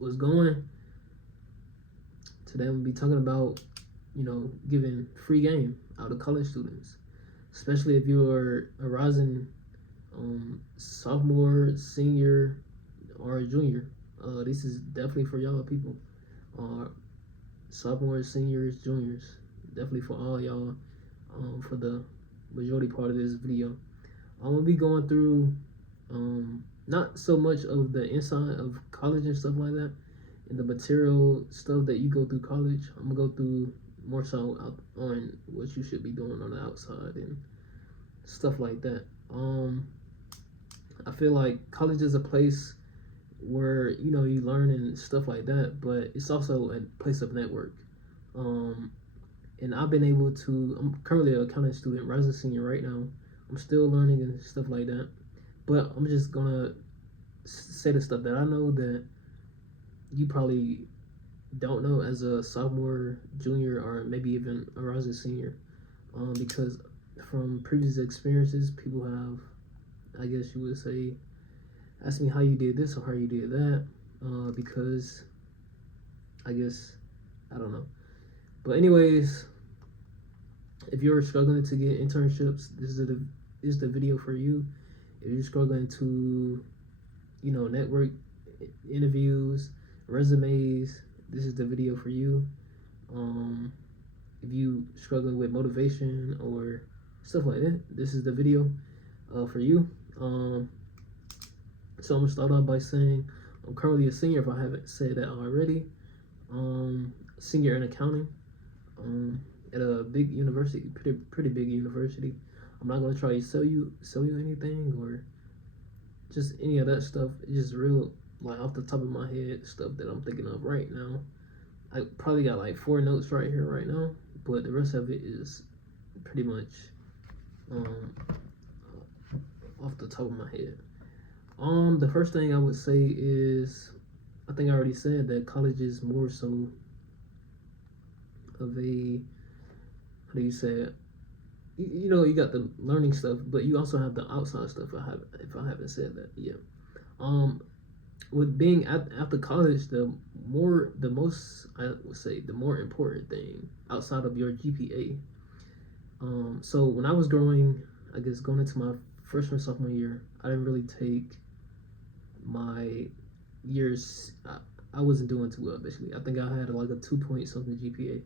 What's going? Today I'm gonna be talking about, giving free game out to college students, especially if you're a rising sophomore, senior, or junior. This is definitely for y'all people. Uh, Sophomores, seniors, juniors, definitely for all y'all. For the majority part of this video, I'm gonna be going through not so much of the inside of college and stuff like that, and the material stuff that you go through college. I'm gonna go through more so on what you should be doing on the outside and stuff like that. I feel like college is a place where you learn and stuff like that, but it's also a place of network. Um, and I've been able to. I'm currently an accounting student, rising senior right now. I'm still learning and stuff like that, but I'm just gonna say the stuff that I know that you probably don't know as a sophomore, junior, or maybe even a rising senior. Because from previous experiences, people have, I guess you would say, asked me how you did this or how you did that. Because I guess I don't know. But anyways, if you're struggling to get internships, this is the video for you. If you're struggling to, network interviews, resumes, this is the video for you. If you struggling with motivation or stuff like that, this is the video for you. So I'm gonna start off by saying I'm currently a senior, if I haven't said that already. Senior in accounting at a big university, pretty big university. I'm not gonna try to sell you anything or just any of that stuff. It's just real, like off the top of my head, stuff that I'm thinking of right now. I probably got like 4 notes right here right now, but the rest of it is pretty much off the top of my head. The first thing I would say is, I think I already said that college is more so of a, how do you say it? You got the learning stuff, but you also have the outside stuff. If I haven't said that yet. With being after college, the most I would say the more important thing outside of your GPA. So when I was growing, I guess going into my freshman sophomore year, I didn't really take my years. I wasn't doing too well basically. I think I had like a 2 point something GPA.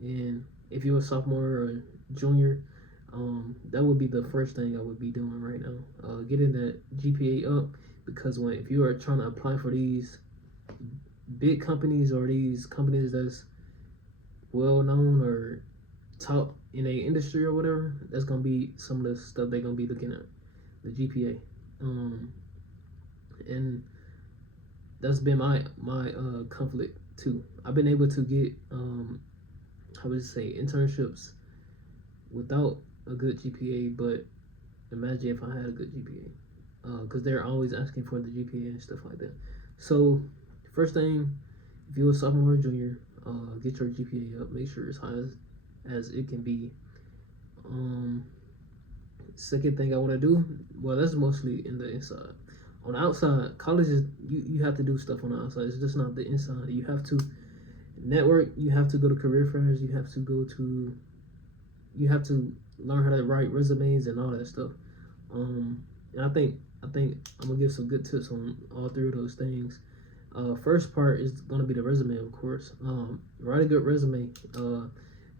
And if you're a sophomore or junior, that would be the first thing I would be doing right now. Getting that GPA up, because if you are trying to apply for these big companies or these companies that's well known or top in a industry or whatever, that's gonna be some of the stuff they're gonna be looking at, the GPA. And that's been my conflict too. I've been able to get how would you say, internships without a good GPA, but imagine if I had a good GPA, because they're always asking for the GPA and stuff like that. So first thing, if you're a sophomore or junior, get your GPA up. Make sure it's high as it can be. Second thing I want to do, well, that's mostly in the inside. On the outside, college is you have to do stuff on the outside. It's just not the inside. You have to network. You have to go to career fairs. You have to learn how to write resumes and all that stuff. And I think I'm gonna give some good tips on all 3 of those things. First part is gonna be the resume, of course. Write a good resume.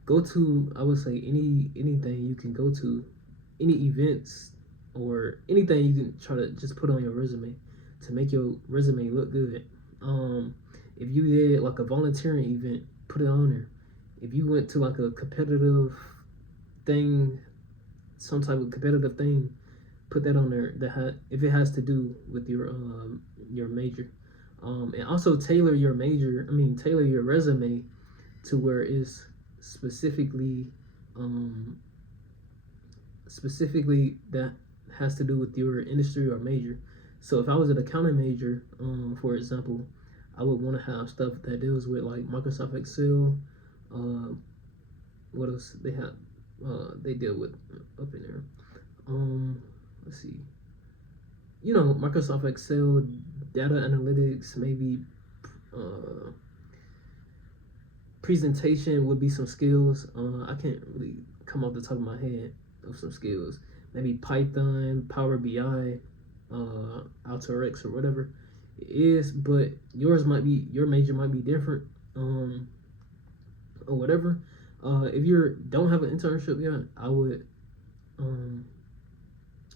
Go to, I would say, anything you can go to, any events or anything you can try to just put on your resume to make your resume look good. If you did like a volunteering event, put it on there. If you went to like a competitive thing, some type of competitive thing, put that on there. If it has to do with your major, and also tailor your resume to where it's specifically that has to do with your industry or major. So if I was an accounting major, for example, I would want to have stuff that deals with like Microsoft Excel. What else they have? They deal with up in there. Let's see. Microsoft Excel, data analytics, maybe uh, presentation would be some skills. I can't really come off the top of my head of some skills. Maybe Python, Power BI, AutoRx or whatever it is. But your major might be different, or whatever. If you don't have an internship yet, I would.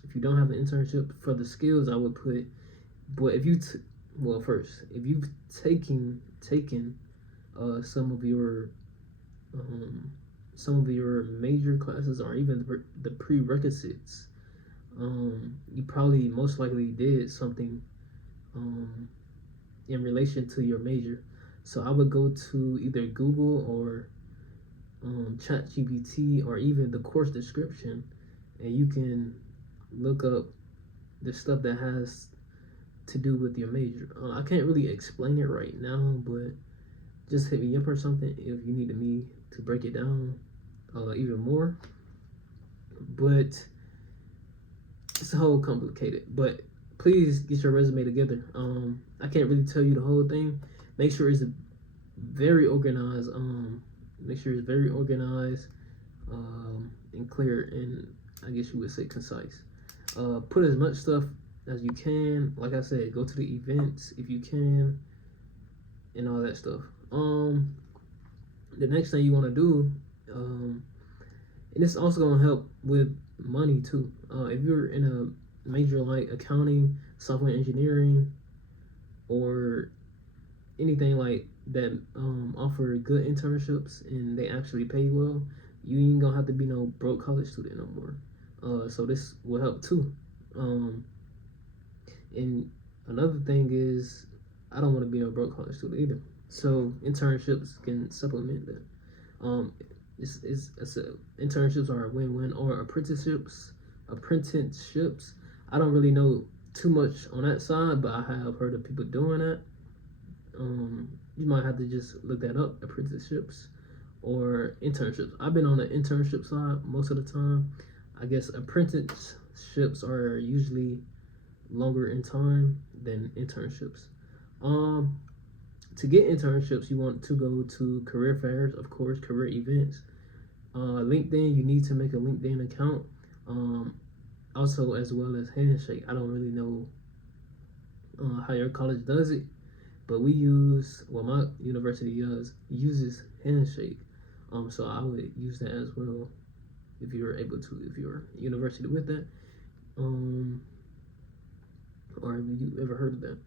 If you don't have an internship for the skills, I would put. But if you, first, if you've taken some of your major classes or even the prerequisites, you probably most likely did something in relation to your major. So I would go to either Google or ChatGPT or even the course description, and you can look up the stuff that has to do with your major. I can't really explain it right now, but just hit me up or something if you need me to break it down even more. But it's a whole complicated. But please get your resume together. I can't really tell you the whole thing. Make sure it's very organized. Make sure it's very organized and clear, and I guess you would say concise. Put as much stuff as you can. Like I said, go to the events if you can, and all that stuff. The next thing you want to do, and it's also gonna help with money too. If you're in a major like accounting, software engineering, or anything like that, offer good internships and they actually pay well, you ain't gonna have to be no broke college student no more. So this will help too. And another thing is, I don't want to be a broke college student either. So internships can supplement that. Internships are a win-win, or apprenticeships. I don't really know too much on that side, but I have heard of people doing that. You might have to just look that up, apprenticeships or internships. I've been on the internship side most of the time. I guess apprenticeships are usually longer in time than internships. To get internships, you want to go to career fairs, of course, career events. LinkedIn, you need to make a LinkedIn account. Also, as well as Handshake. I don't really know how your college does it, but my university uses Handshake. So I would use that as well if you're able to, if you're university with that. Or have you ever heard of that?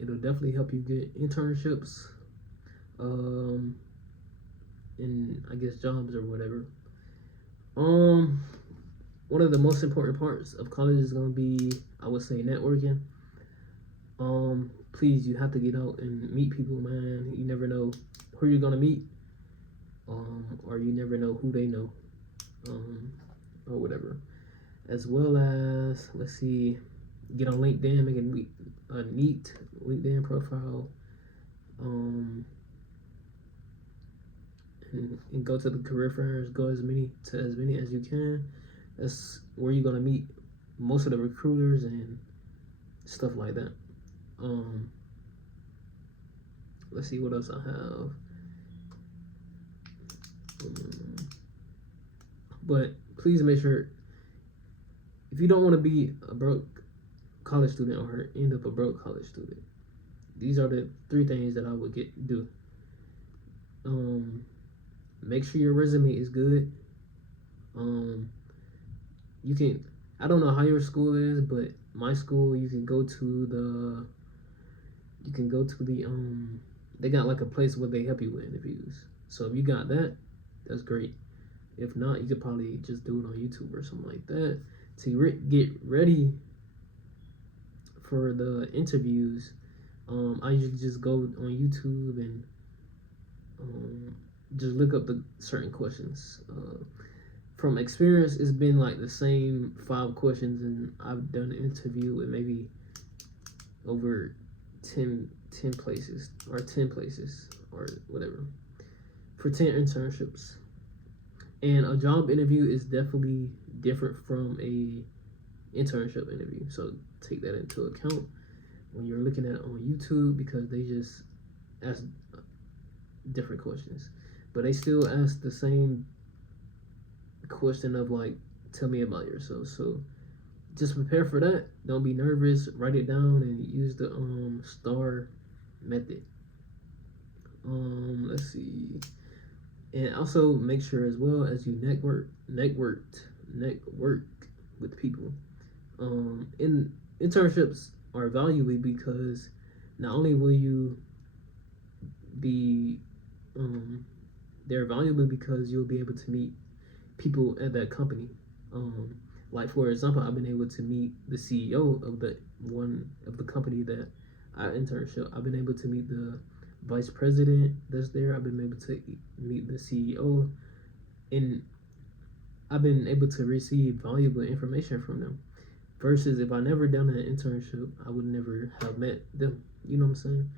It'll definitely help you get internships, and I guess jobs or whatever. One of the most important parts of college is gonna be, I would say, networking. Please, you have to get out and meet people, man. You never know who you're gonna meet, or you never know who they know, or whatever. As well as, let's see, get on LinkedIn, make a neat LinkedIn profile, and go to the career fairs. Go as many as you can. That's where you're gonna meet most of the recruiters and stuff like that. Let's see what else I have. But please make sure, if you don't want to be a broke college student or end up a broke college student, these are the 3 things that I would do. Make sure your resume is good. You can, I don't know how your school is, but my school, you can go to the they got like a place where they help you with interviews. So if you got that, that's great. If not, you could probably just do it on YouTube or something like that to get ready for the interviews. I usually just go on YouTube and just look up the certain questions. From experience, it's been like the same 5 questions, and I've done an interview with maybe over 10 places or whatever for 10 internships. And a job interview is definitely different from a internship interview. So take that into account when you're looking at it on YouTube, because they just ask different questions, but they still ask the same question of like, tell me about yourself. So just prepare for that. Don't be nervous. Write it down and use the STAR method. Let's see. And also make sure as well as you network with people. In internships are valuable because not only will you be they're valuable because you'll be able to meet people at that company. Like for example, I've been able to meet the CEO of the company that I internship. I've been able to meet the vice president that's there. I've been able to meet the CEO, and I've been able to receive valuable information from them. Versus if I never done an internship, I would never have met them. You know what I'm saying?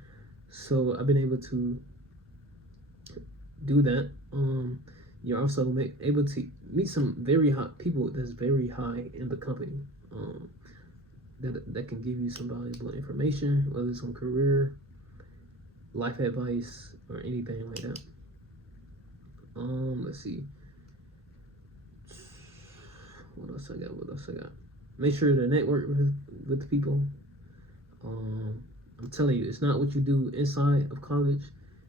So I've been able to do that. You're also able to meet some very hot people that's very high in the company. That can give you some valuable information, whether it's on career, life advice, or anything like that. Let's see. What else I got? Make sure to network with people. I'm telling you, it's not what you do inside of college.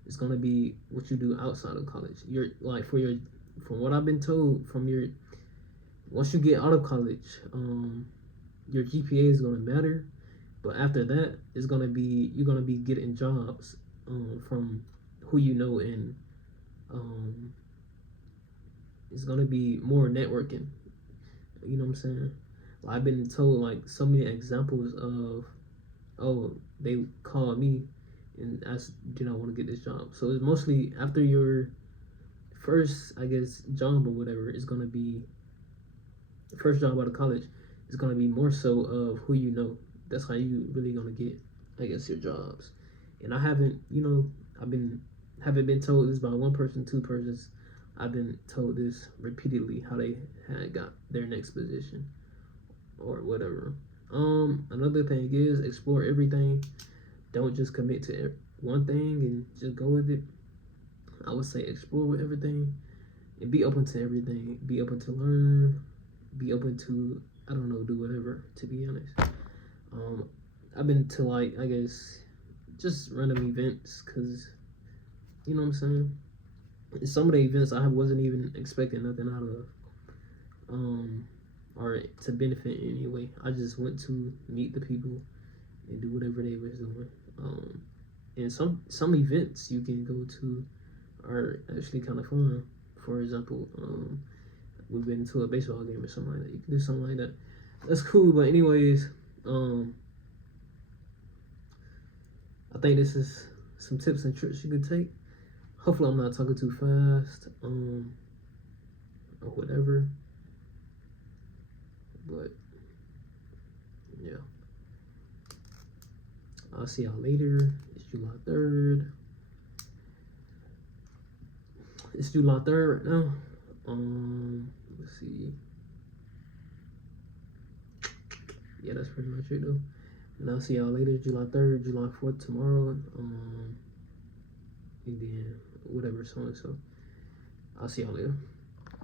It's gonna be what you do outside of college. You're like from what I've been told, once you get out of college, your GPA is gonna matter, but after that, you're gonna be getting jobs from who you know, and it's gonna be more networking. You know what I'm saying? Like, I've been told like so many examples of, oh, they called me and asked, did I want to get this job? So it's mostly after your first, I guess, job or whatever. It's gonna be the first job out of college. It's gonna be more so of who you know. That's how you really gonna get, I guess, your jobs. And I haven't, haven't been told this by one person, two persons. I've been told this repeatedly, how they had got their next position or whatever. Another thing is explore everything. Don't just commit to one thing and just go with it. I would say explore with everything and be open to everything. Be open to learn. Be open to, I don't know, do whatever. To be honest, I've been to, like, I guess, just random events, cause you know what I'm saying. Some of the events I wasn't even expecting nothing out of, or to benefit in any way. I just went to meet the people and do whatever they was doing. And some events you can go to are actually kind of fun. For example, we've been to a baseball game or something like that. You can do something like that. That's cool. But anyways, I think this is some tips and tricks you could take. Hopefully I'm not talking too fast, or whatever. But yeah, I'll see y'all later. It's July 3rd. It's July 3rd right now. Let's see. Yeah, that's pretty much it though. And I'll see y'all later. July 3rd, July 4th tomorrow. And then whatever, so and so. I'll see y'all later.